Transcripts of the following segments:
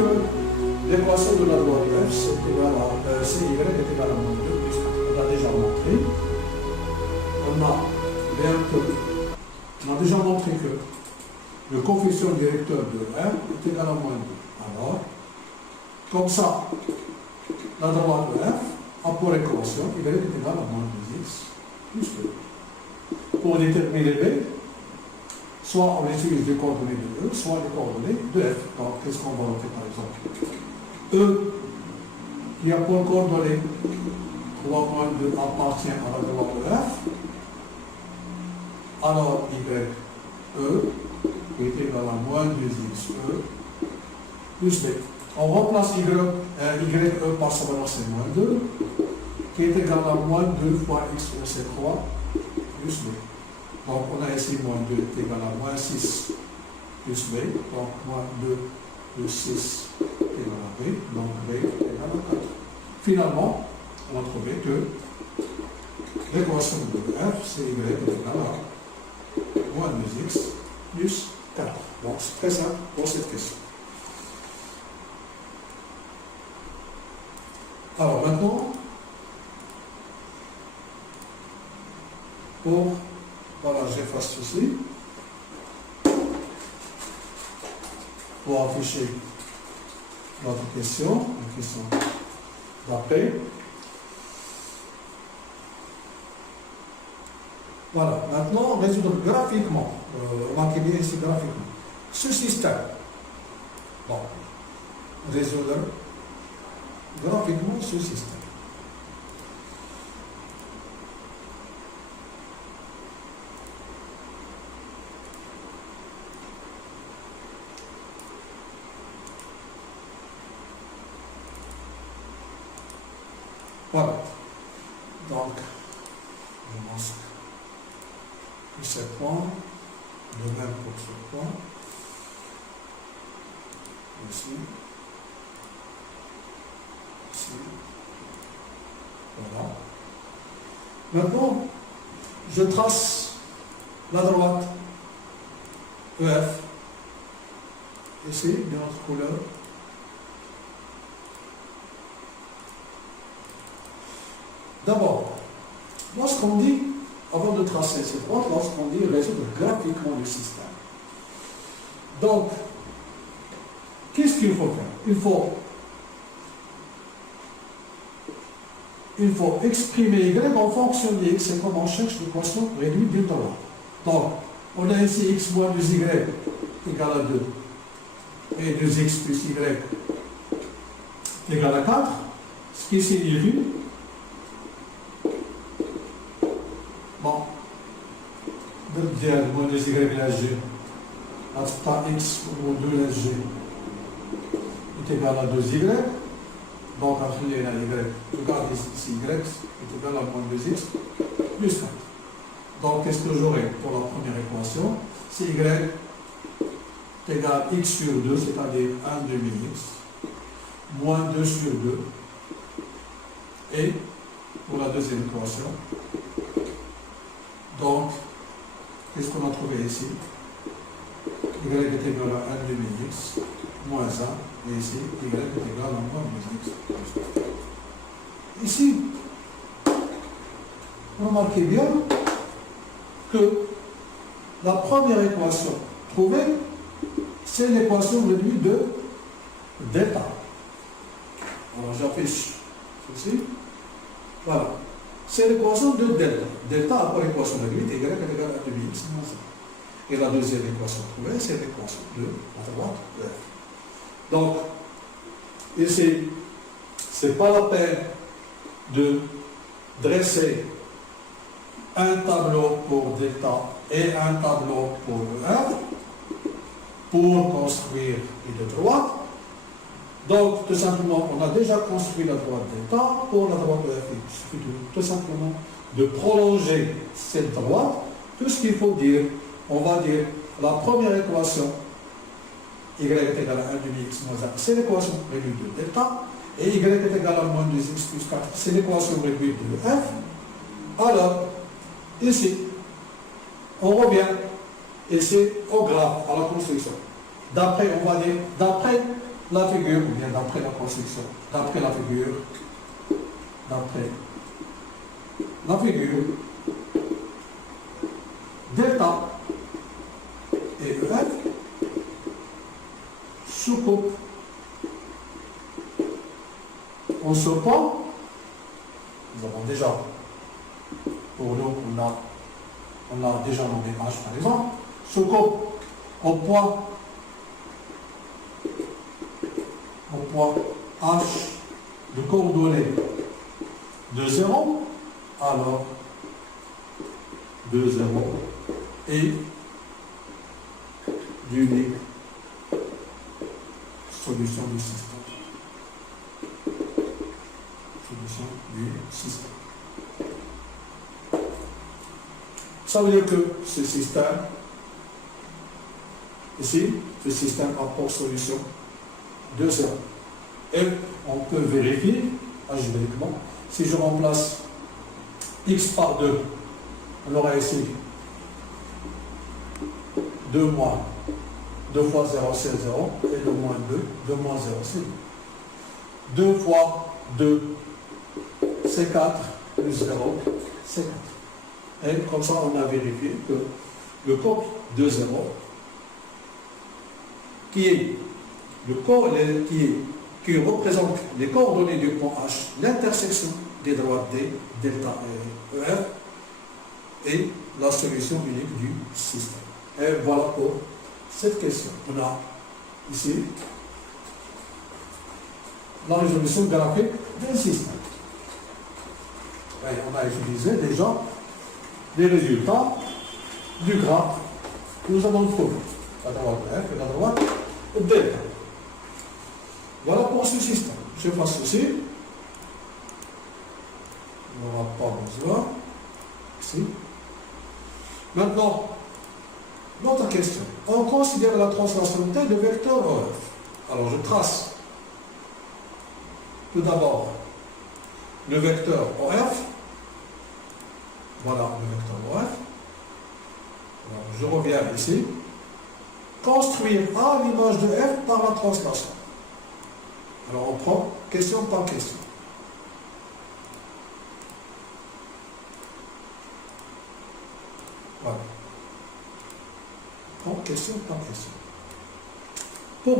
que l'équation de la droite f, c'est égal à cy est égal à moins 2 plus 4. On a déjà montré. On a déjà montré que le coefficient directeur de r est égal à moins 2. Alors, comme ça, la droite de f a pour équation y est égal à moins 2x plus 2. Pour déterminer b, soit on utilise les coordonnées de E, soit les coordonnées de F. Donc, qu'est-ce qu'on va noter par exemple? E, qui a pour coordonnées 3 moins 2 appartient à la droite de F. Alors, Y, E, qui est égal à moins 2x E, plus B. On remplace Y, E par sa valeur, c'est moins 2, qui est égal à moins 2 fois X, c'est 3, plus B. Donc, on a ici moins 2 est égal à moins 6 plus B. Donc, moins 2 plus 6 est égal à B. Donc, B est égal à 4. Finalement, on a trouvé que l'équation de f, c'est y est égal à moins 2x plus 4. Donc, c'est très simple pour cette question. Alors, maintenant, voilà, j'efface ceci pour afficher notre question, la question d'après. Voilà, maintenant, résoudre graphiquement, remarquez bien ici graphiquement, ce système. Bon, résoudre graphiquement ce système. Voilà. Donc, je masque tous ces points, de même pour ce point, ici, ici, voilà. Maintenant, je trace la droite EF, ici, de notre couleur. D'abord, lorsqu'on dit, avant de tracer cette droite, lorsqu'on dit résoudre graphiquement le système. Donc, qu'est-ce qu'il faut faire? Il faut exprimer y en fonction de x, c'est comme on cherche l'équation réduite d'une droite. Donc, on a ici x moins 2y égale à 2 et 2x plus y égale à 4, ce qui signifie de moins 2y la g, à x moins 2 la g est égal à 2y, donc après il y a y, je garde ici y est égal à moins 2x plus 4. Donc qu'est-ce que j'aurai pour la première équation? C'est y est égal à x sur 2, c'est-à-dire 1 demi-x, moins 2 sur 2, et pour la deuxième équation, donc qu'est-ce qu'on a trouvé ici? Y est égal à 1 demi-x moins 1, et ici, y est égal à moins 2x. Ici, remarquez bien que la première équation trouvée, c'est l'équation réduite de delta. Alors j'affiche ceci. Voilà. C'est l'équation de delta. Delta a pour équation réduite, y est égal à 2x moins 1. Et la deuxième équation trouvée, c'est l'équation de la droite de f. Donc, ici, ce n'est pas la peine de dresser un tableau pour delta et un tableau pour f pour construire les deux droites. Donc, tout simplement, on a déjà construit la droite delta pour la droite de f. Il suffit tout simplement de prolonger cette droite. Tout ce qu'il faut dire, on va dire la première équation, y est égal à 1 demi-x moins 1, c'est l'équation réduite de delta, et y est égal à moins 2x plus 4, c'est l'équation réduite de f. Alors, ici, on revient ici au graphe, à la construction. D'après, on va dire, d'après la figure, ou bien d'après la construction, d'après la figure, delta et EF soucoupe au support. Nous avons déjà, pour nous, on a déjà nommé H par exemple, soucoupe au poids H de coordonnées de 0, alors de 0 et d'unique solution du système. Ça veut dire que ce système, ici, ce système a pour solution 2 0. Et on peut vérifier algébriquement. Si je remplace x par 2, on aura ici 2 fois 0, c'est 0, et le moins 2, 2 moins 0, c'est 2. 2 fois 2, c'est 4, plus 0, c'est 4. Et comme ça, on a vérifié que le couple de 0, qui représente les coordonnées du point H, l'intersection des droites D, delta et EF, et la solution unique du système. Et voilà pour cette question. On a ici la résolution graphique d'un système. Et on a utilisé déjà les résultats du graphe que nous avons trouvé. La droite F et la droite delta. Voilà pour ce système. Je fasse ceci. On n'aura pas besoin. Ici. Maintenant, notre question. On considère la translation T de vecteur OF. Alors je trace tout d'abord le vecteur OF. Voilà le vecteur OF. Alors, je reviens ici. Construire à l'image de F par la translation. Alors on prend question par question. Voilà. On prend question par question. Pour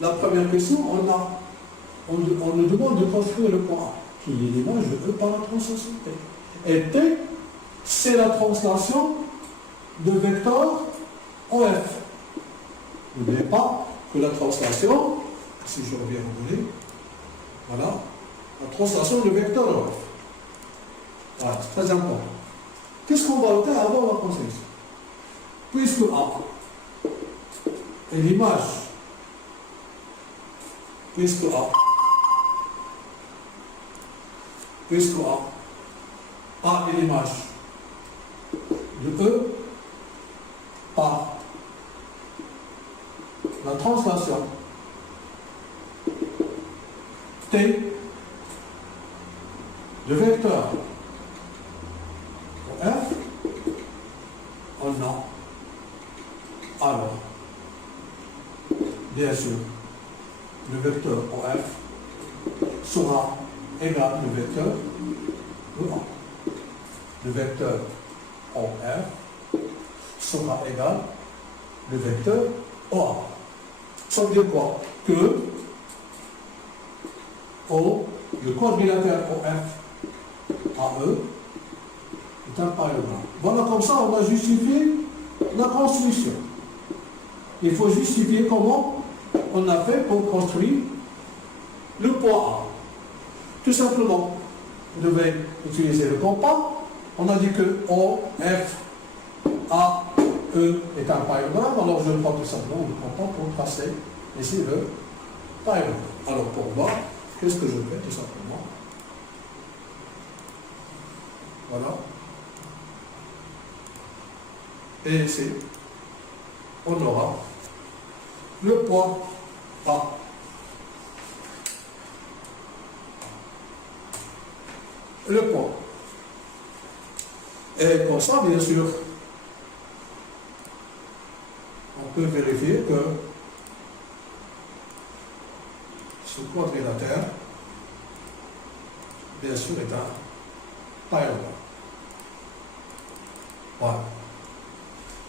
la première question, on nous demande de construire le point A, qui est l'image de E par la translation T. Et T, c'est la translation de vecteur OF. N'oubliez pas que la translation, si je reviens au données, voilà, la translation de vecteur OF. Voilà, c'est très important. Qu'est-ce qu'on va faire avant la construction? Puisque A est l'image, puisque A est l'image de E par la translation T de vecteur F, on a alors, bien sûr, le vecteur OF sera égal au vecteur EA. Le vecteur OF sera égal au vecteur OA. Ça veut dire quoi? Que le quadrilatère OF AE est un parallélogramme. Voilà, comme ça, on a justifié la construction. Il faut justifier comment on a fait pour construire le point A. Tout simplement, vous devez utiliser le compas. On a dit que O, F, A, E est un parallélogramme. Alors je prends tout simplement le compas pour tracer ici le parallélogramme. Alors pour voir, qu'est-ce que je fais tout simplement? Voilà. Et ici, on aura le point A. Le point. Et pour ça, bien sûr, on peut vérifier que ce quadrilatère, bien sûr, est un parallèle. Voilà.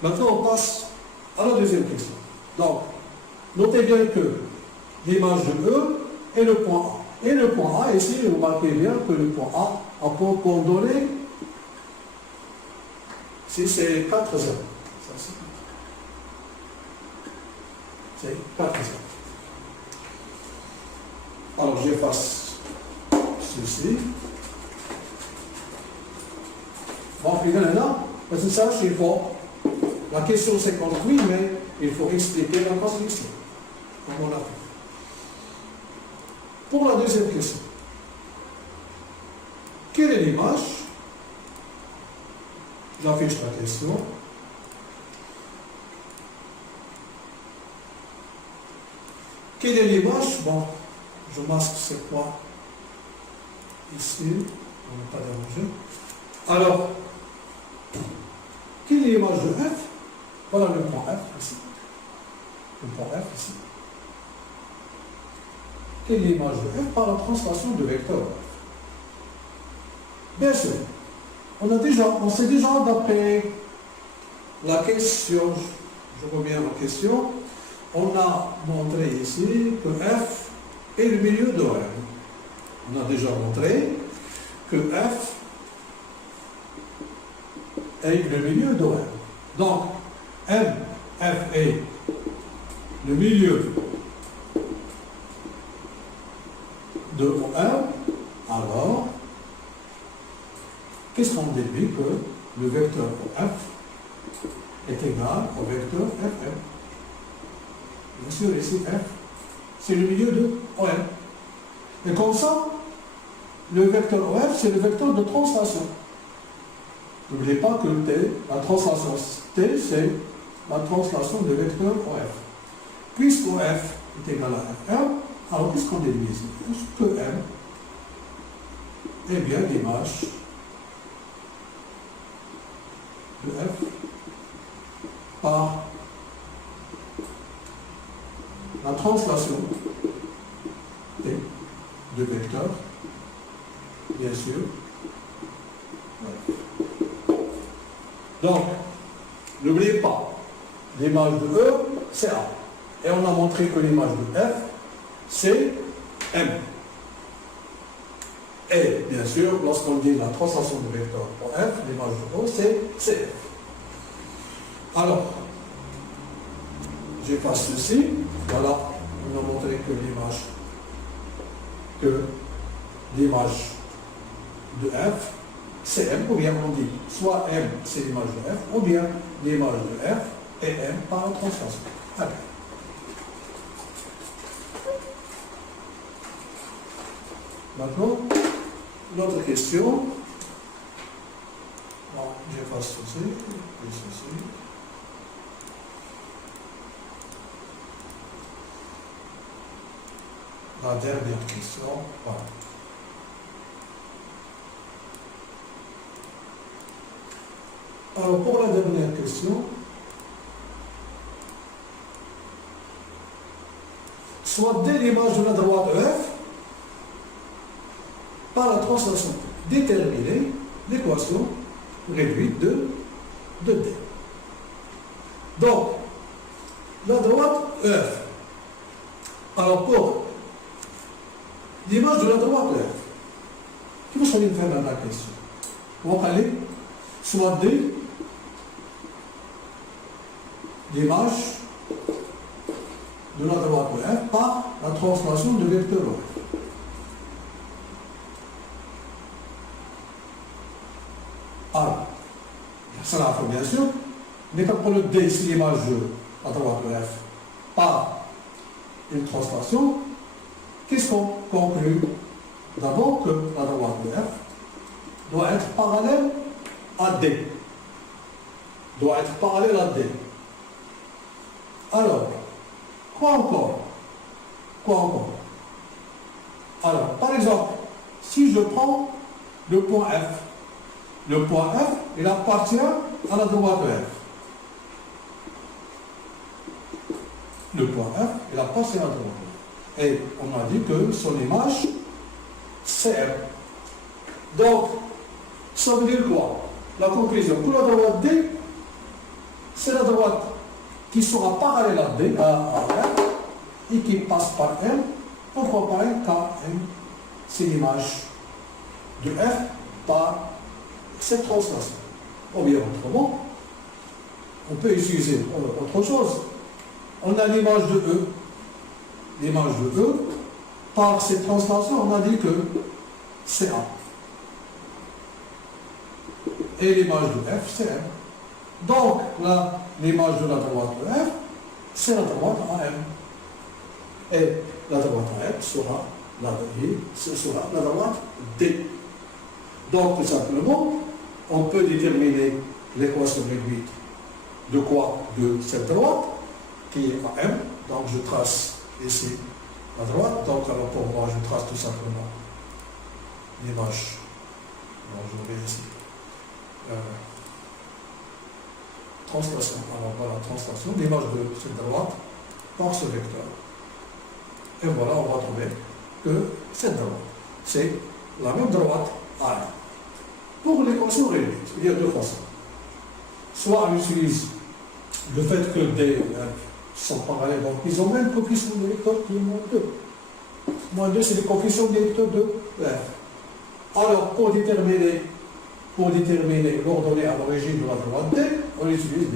Maintenant, on passe à la deuxième question. Donc, notez bien que l'image de E est le point A. Et le point A, ici, vous remarquez bien que le point A a pour coordonnées, si c'est 4 0. Ça, c'est 4 0. Alors, j'efface ceci. Bon, puis là, parce que ça, c'est fort. La question c'est construit, mais il faut expliquer la construction, comme on a fait. Pour la deuxième question, quelle est l'image? J'affiche la question. Quelle est l'image? Bon, je masque ce point ici, on n'a pas dérangé. Alors, quelle est l'image de F? Voilà le point F ici. Le point F ici. Quelle est l'image de F par la translation de vecteur F? Bien sûr, on sait déjà d'après la question, je reviens à la question, on a montré ici que F est le milieu de R. On a déjà montré que F est le milieu de R. Donc, M, F est le milieu de OR, alors, qu'est-ce qu'on déduit? Que le vecteur F est égal au vecteur Fm. Bien sûr, ici, F, c'est le milieu de OM. Et comme ça, le vecteur OF, c'est le vecteur de translation. N'oubliez pas que T, la translation T, c'est la translation de vecteur OF. Puisque OF est égal à FR, alors qu'est-ce qu'on déduit ici? Que M est bien l'image de F par la translation T de vecteur, bien sûr. Donc, n'oubliez pas, l'image de E, c'est A. Et on a montré que l'image de F, c'est M. Et, bien sûr, lorsqu'on dit la translation de vecteur pour F, l'image de O, c'est CF. Alors, j'efface ceci. Voilà, on a montré que l'image de F, c'est M, ou bien on dit soit M, c'est l'image de F, ou bien l'image de F et M par la translation. Allez. Maintenant, l'autre question. Bon, j'efface ceci et ceci. La dernière question, voilà. Alors, pour la dernière question, soit dès l'image de la droite F, par la translation, déterminer l'équation réduite de D. Donc, la droite F. Alors, pour l'image de la droite F, que vous allez faire dans la question? On va aller soit D, l'image de la droite F par la translation de vecteur F. Alors, ça la fait bien sûr, mais quand on le D ici, l'image de la droite F par une translation, qu'est-ce qu'on conclut? D'abord que la droite F doit être parallèle à D. Doit être parallèle à D. Alors, quoi encore? Alors, par exemple, si je prends le point F, il appartient à la droite F. Le point F, il appartient à la droite F. Et on a dit que son image, c'est M. Donc, ça veut dire quoi? La conclusion, pour la droite D, c'est la droite qui sera parallèle à D, à R, et qui passe par M. Pourquoi par M? Car M, c'est l'image de F par cette translation. Ou bien autrement, on peut utiliser autre chose. On a l'image de E. L'image de E, par cette translation, on a dit que c'est A. Et l'image de F, c'est M. Donc, là, l'image de la droite de F, c'est la droite AM. Et la droite AM sera la droite D. Donc, tout simplement, on peut déterminer l'équation réduite de quoi? De cette droite, qui est AM. Donc, je trace ici la droite. Donc, alors pour moi, je trace tout simplement l'image. Alors, je vais ici. Translation. Alors, voilà, translation. L'image de cette droite par ce vecteur. Et voilà, on va trouver que cette droite, c'est la même droite AM. Pour l'équation réduite, il y a deux façons. Soit on utilise le fait que des sont parallèles, donc ils ont même coefficient de vecteur qui est moins 2. Moins 2, c'est le coefficient de vecteur de F. Alors, pour déterminer l'ordonnée à l'origine de la droite D, on utilise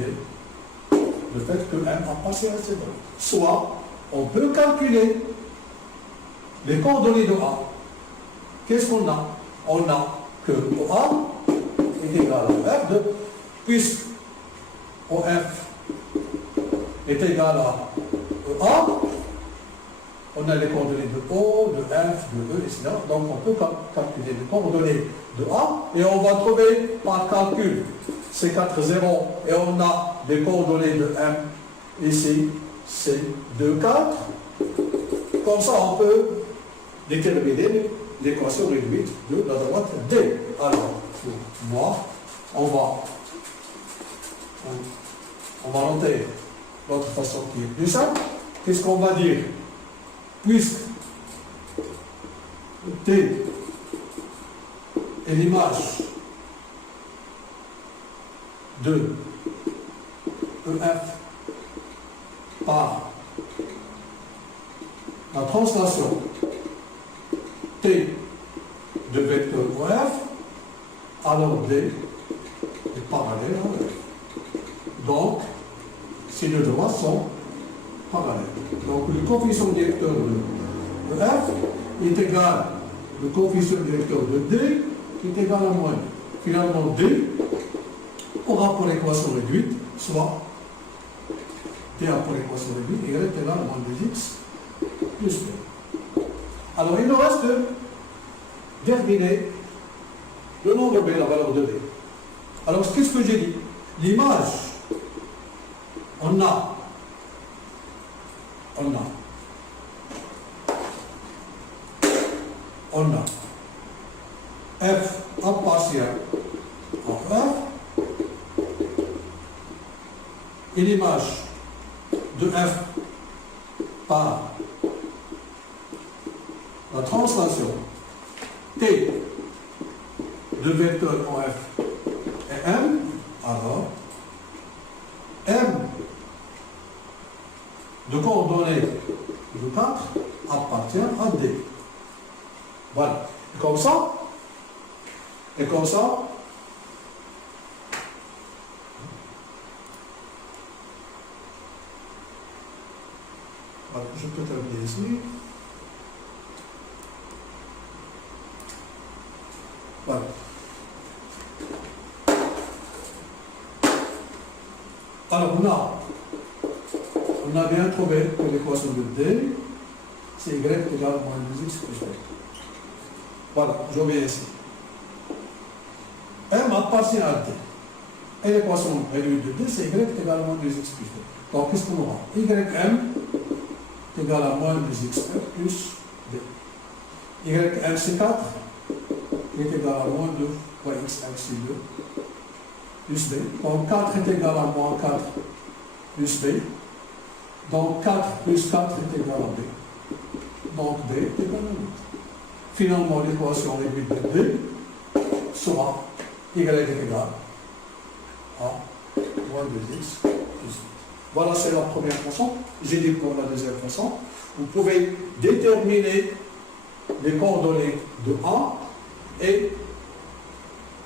le fait que M a passé à cette droite. Soit, on peut calculer les coordonnées de A. Qu'est-ce qu'on a? On a que OA est égal à F, puisque OF est égal à EA, on a les coordonnées de O, de F, de E, etc. Donc on peut calculer les coordonnées de A et on va trouver par calcul ces 4 zéros et on a les coordonnées de M ici, c'est 2, 4. Comme ça on peut déterminer l'équation réduite de la droite D. Alors, pour moi, on va noter l'autre façon qui est plus simple. Qu'est-ce qu'on va dire? Puisque T est l'image de EF par la translation T de vecteur OF, alors D est parallèle à F. Donc, ces deux droites sont parallèles. Donc, le coefficient directeur de F est égal au coefficient directeur de D qui est égal à moins. Finalement, D aura pour l'équation réduite, soit D a pour l'équation réduite, Y est égal à moins 2x plus B. Alors, il nous reste de déterminer le nombre B, la valeur de B. Alors, qu'est-ce que j'ai dit? L'image, on a F A partiel en F et l'image de F par la translation T de vecteur en F et M, alors M de coordonnées de 4 appartient à D. Voilà. Et comme ça, voilà, je peux terminer ici. Voilà. Alors, on a bien trouvé que l'équation de D, c'est Y égale à moins 2x plus B. Voilà, je reviens ici. M appartient à D. Et l'équation réduite de D, c'est Y égale à moins 2x plus B. Donc, qu'est-ce qu'on aura? YM est égal à moins 2xf plus D. YM, c'est 4, est égal à moins 2 fois x sur 2 plus B. Donc, 4 est égal à moins 4 plus B. Donc, 4 plus 4 est égal à B. donc D est égal à 8. Finalement, l'équation réduite de D sera égal à moins 2x plus 8. Voilà, c'est la première façon. J'ai dit pour la deuxième façon. Vous pouvez déterminer les coordonnées de A et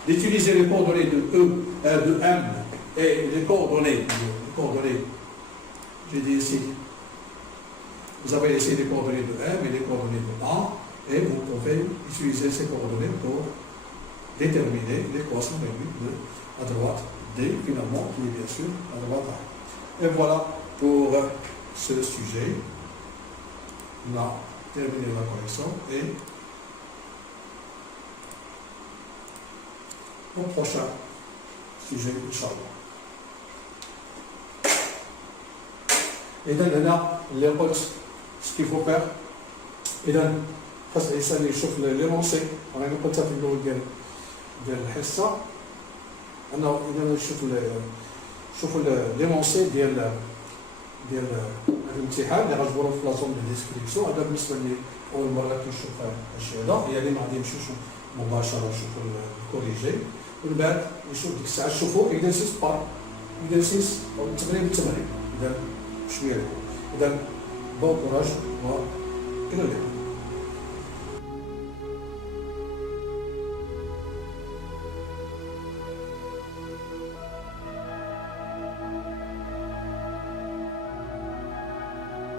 d'utiliser les coordonnées de M et les coordonnées, j'ai dit ici, vous avez ici les coordonnées de M et les coordonnées de A, et vous pouvez utiliser ces coordonnées pour déterminer l'équation réduite à droite D, finalement, qui est bien sûr à droite A. Et voilà pour ce sujet. On a terminé la correction et au prochain sujet, Inch'Allah. Et là, ce qu'il faut faire, et là, خاص الانسان يشوف ليمونسي رانا قلتها في الاول ديال الحصه انه اذا شوفوا ليمونسي ديال الامتحان اللي غتجبروا في لازون دو ديسكريبسيون. هذا بالنسبه لي اول مره كنشوف هادشي هذا، يعني ما غادي نمشيو مباشره نشوفوا الكوريجي، ومن بعد نشوف ديك الساعه نشوفوا اكزرسيس بار اكزرسيس او التمرين بالتمرين. اذا شويه اذا بون كوراج والى اللقاء.